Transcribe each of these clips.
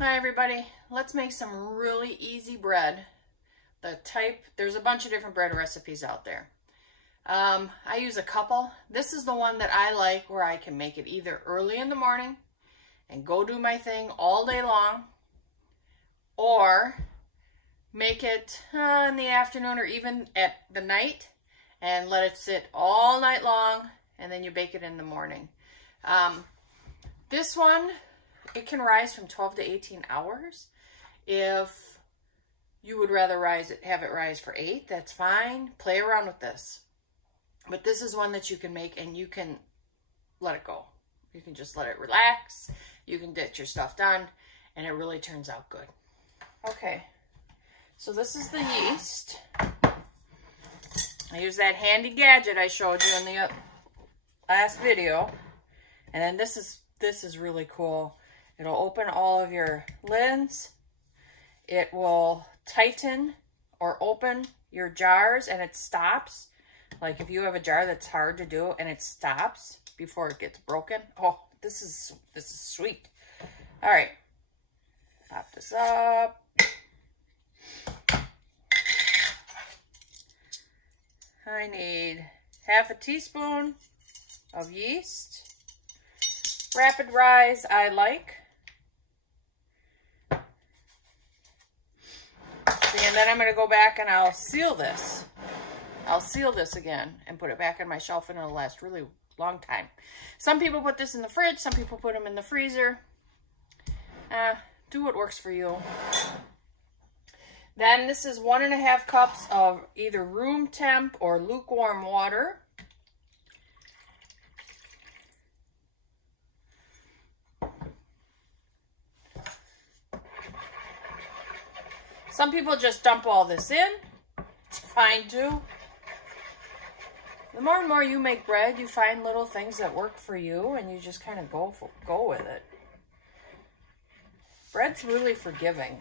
Hi everybody, let's make some really easy bread. There's a bunch of different bread recipes out there. I use a couple. This is the one that I like where I can make it either early in the morning and go do my thing all day long, or make it in the afternoon or even at the night and let it sit all night long, and then you bake it in the morning. This one, it can rise from 12 to 18 hours. If you would rather have it rise for 8, that's fine. Play around with this. But this is one that you can make and you can let it go. You can just let it relax. You can get your stuff done and it really turns out good. Okay, so this is the yeast. I use that handy gadget I showed you in the last video. And then this is really cool. It'll open all of your lids. It will tighten or open your jars and it stops. Like if you have a jar that's hard to do and it stops before it gets broken. Oh, this is sweet. All right, pop this up. I need half a teaspoon of yeast. Rapid rise I like. And then I'm going to go back and I'll seal this. I'll seal this again and put it back on my shelf and it'll last really long time. Some people put this in the fridge. Some people put them in the freezer. Do what works for you. Then this is 1.5 cups of either room temp or lukewarm water. Some people just dump all this in. It's fine too. The more and more you make bread, you find little things that work for you and you just kind of go with it. Bread's really forgiving.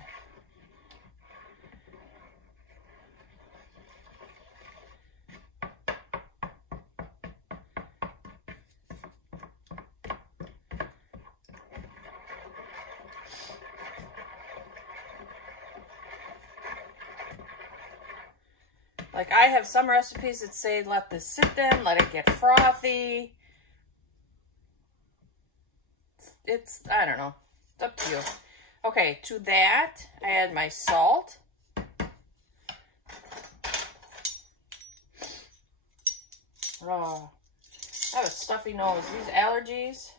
Like I have some recipes that say let this sit then, let it get frothy. I don't know. It's up to you. Okay, to that, I add my salt. Oh, I have a stuffy nose. These allergies,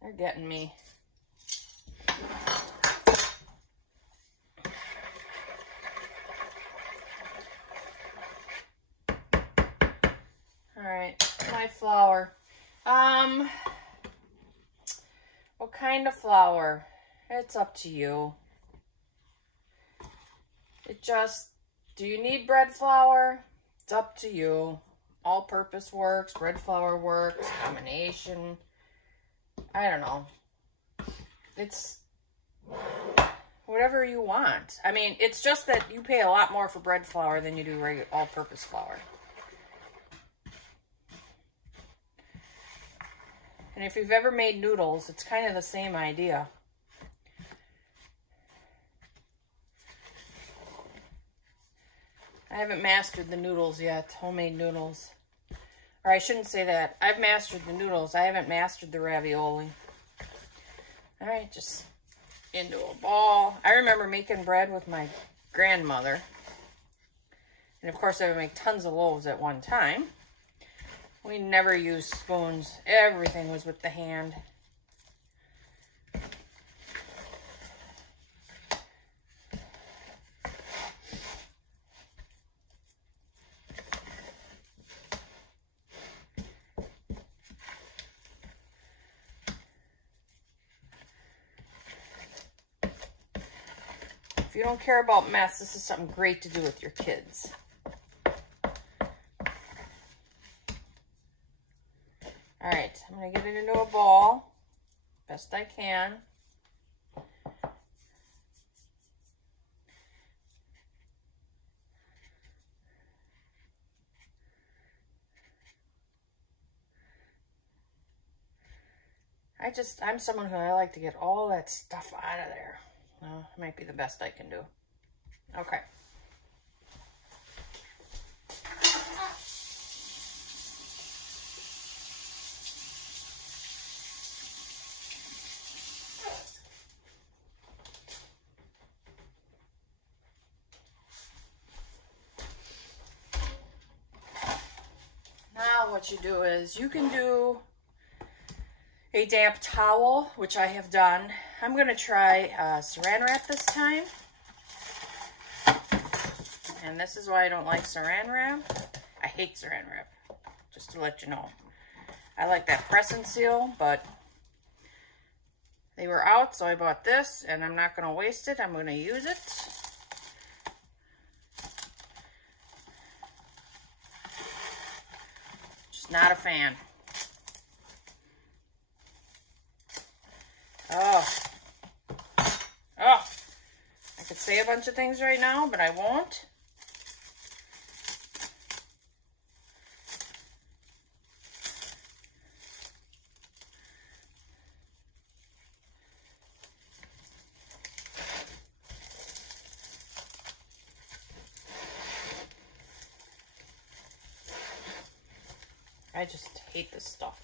they're getting me. All right, my flour. What kind of flour? It's up to you. Do you need bread flour? It's up to you. All-purpose works, bread flour works, combination. I don't know. It's whatever you want. I mean, it's just that you pay a lot more for bread flour than you do regular all-purpose flour. And if you've ever made noodles, it's kind of the same idea. I haven't mastered the noodles yet, homemade noodles. Or I shouldn't say that. I've mastered the noodles. I haven't mastered the ravioli. All right, just into a ball. I remember making bread with my grandmother. And of course, I would make tons of loaves at one time. We never used spoons. Everything was with the hand. If you don't care about mess, this is something great to do with your kids. All right, I'm going to get it into a ball, best I can. I'm someone who I like to get all that stuff out of there. Well, it might be the best I can do. Okay. Now what you do is you can do a damp towel, which I have done. I'm going to try saran wrap this time. And this is why I don't like saran wrap. I hate saran wrap, just to let you know. I like that press and seal, but they were out, so I bought this, and I'm not going to waste it. I'm going to use it. Just not a fan. Oh, I could say a bunch of things right now, but I won't. I just hate this stuff.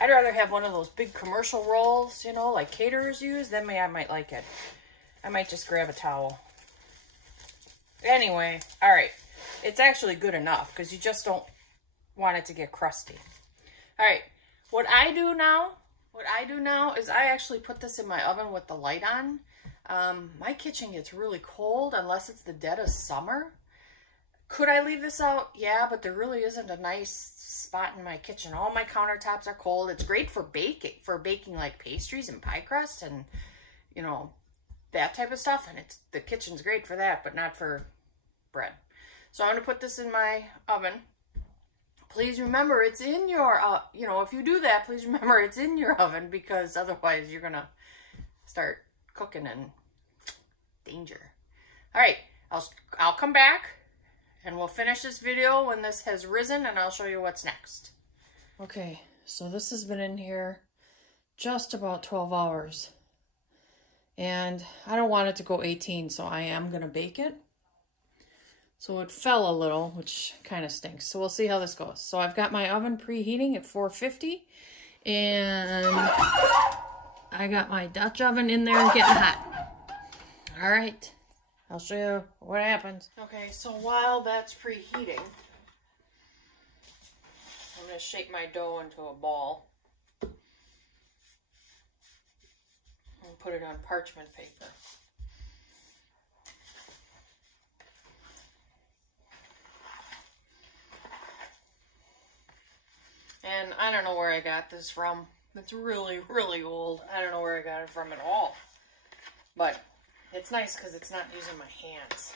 I'd rather have one of those big commercial rolls, you know, like caterers use. Then I might like it. I might just grab a towel. Anyway, all right. It's actually good enough because you just don't want it to get crusty. All right. What I do now is I actually put this in my oven with the light on. My kitchen gets really cold unless it's the dead of summer. Could I leave this out? Yeah, but there really isn't a nice spot in my kitchen. All my countertops are cold. It's great for baking like pastries and pie crust and, you know, that type of stuff. And the kitchen's great for that, but not for bread. So I'm going to put this in my oven. Please remember it's in your, you know, if you do that, please remember it's in your oven because otherwise you're going to start cooking in danger. All right, I'll come back. And we'll finish this video when this has risen and I'll show you what's next. Okay, so this has been in here just about 12 hours. And I don't want it to go 18, so I am going to bake it. So it fell a little, which kind of stinks. So we'll see how this goes. So I've got my oven preheating at 450. And I got my Dutch oven in there getting hot. All right. I'll show you what happens. Okay, so while that's preheating, I'm going to shape my dough into a ball and put it on parchment paper. And I don't know where I got this from. It's really, really old. I don't know where I got it from at all. But it's nice because it's not using my hands.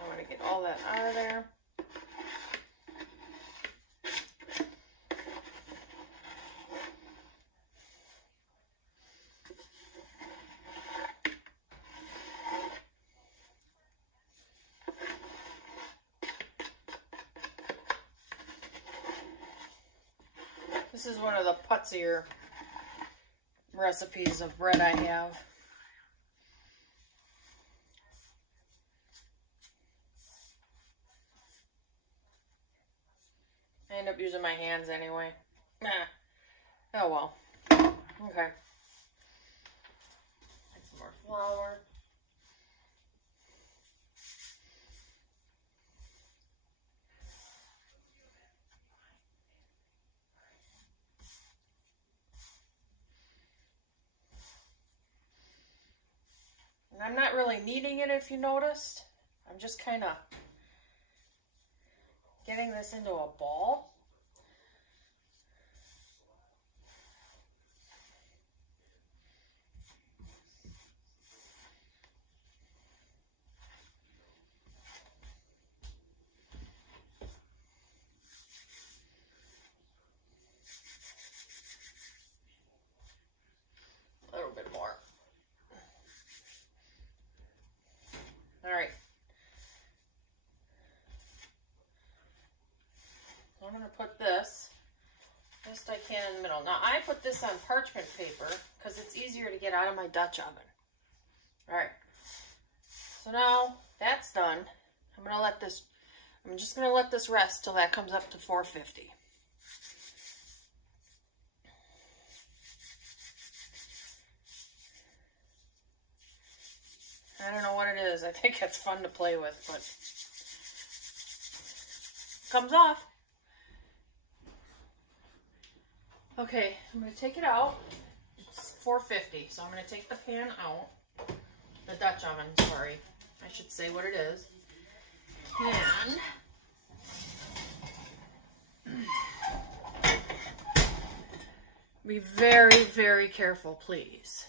I want to get all that out of there. This is one of the putzier recipes of bread I have. I end up using my hands anyway. Oh well. Okay. Add some more flour. And I'm not really kneading it, if you noticed. I'm just kind of getting this into a ball. I'm going to put this best I can in the middle. Now, I put this on parchment paper because it's easier to get out of my Dutch oven. All right. So now that's done. I'm just going to let this rest till that comes up to 450. I don't know what it is. I think it's fun to play with, but it comes off. Okay, I'm going to take it out. It's 450, so I'm going to take the pan out. The Dutch oven, sorry. I should say what it is. And be very, very careful, please.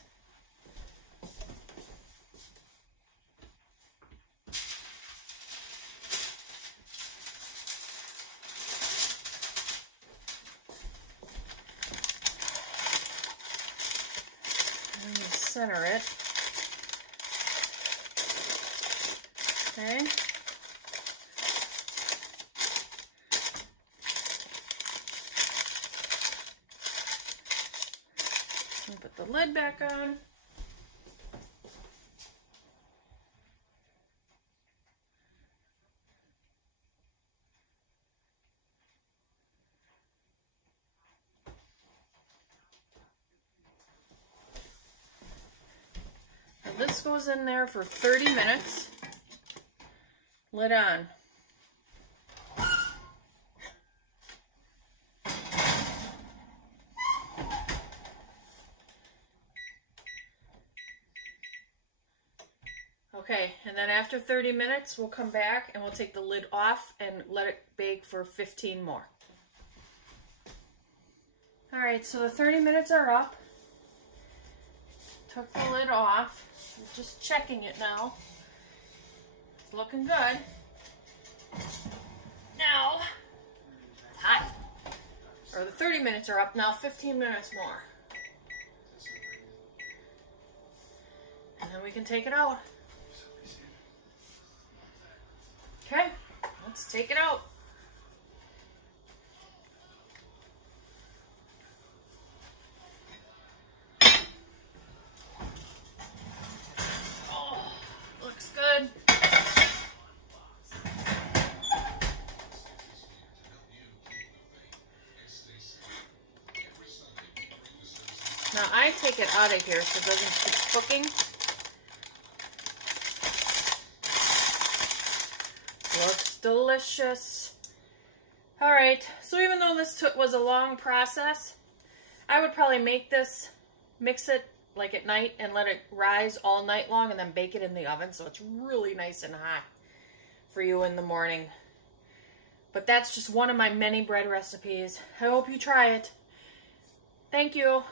Center it. Okay. And put the lid back on. This goes in there for 30 minutes. Lid on. Okay, and then after 30 minutes, we'll come back and we'll take the lid off and let it bake for 15 more. All right, so the 30 minutes are up. Took the lid off. I'm just checking it now. It's looking good. Now, it's hot. Or the 30 minutes are up now, 15 minutes more. And then we can take it out. Okay, let's take it out. Good. Now I take it out of here so it doesn't keep cooking. Looks delicious. All right, so even though this was a long process, I would probably make this, mix it like at night and let it rise all night long and then bake it in the oven so it's really nice and hot for you in the morning. But that's just one of my many bread recipes. I hope you try it. Thank you.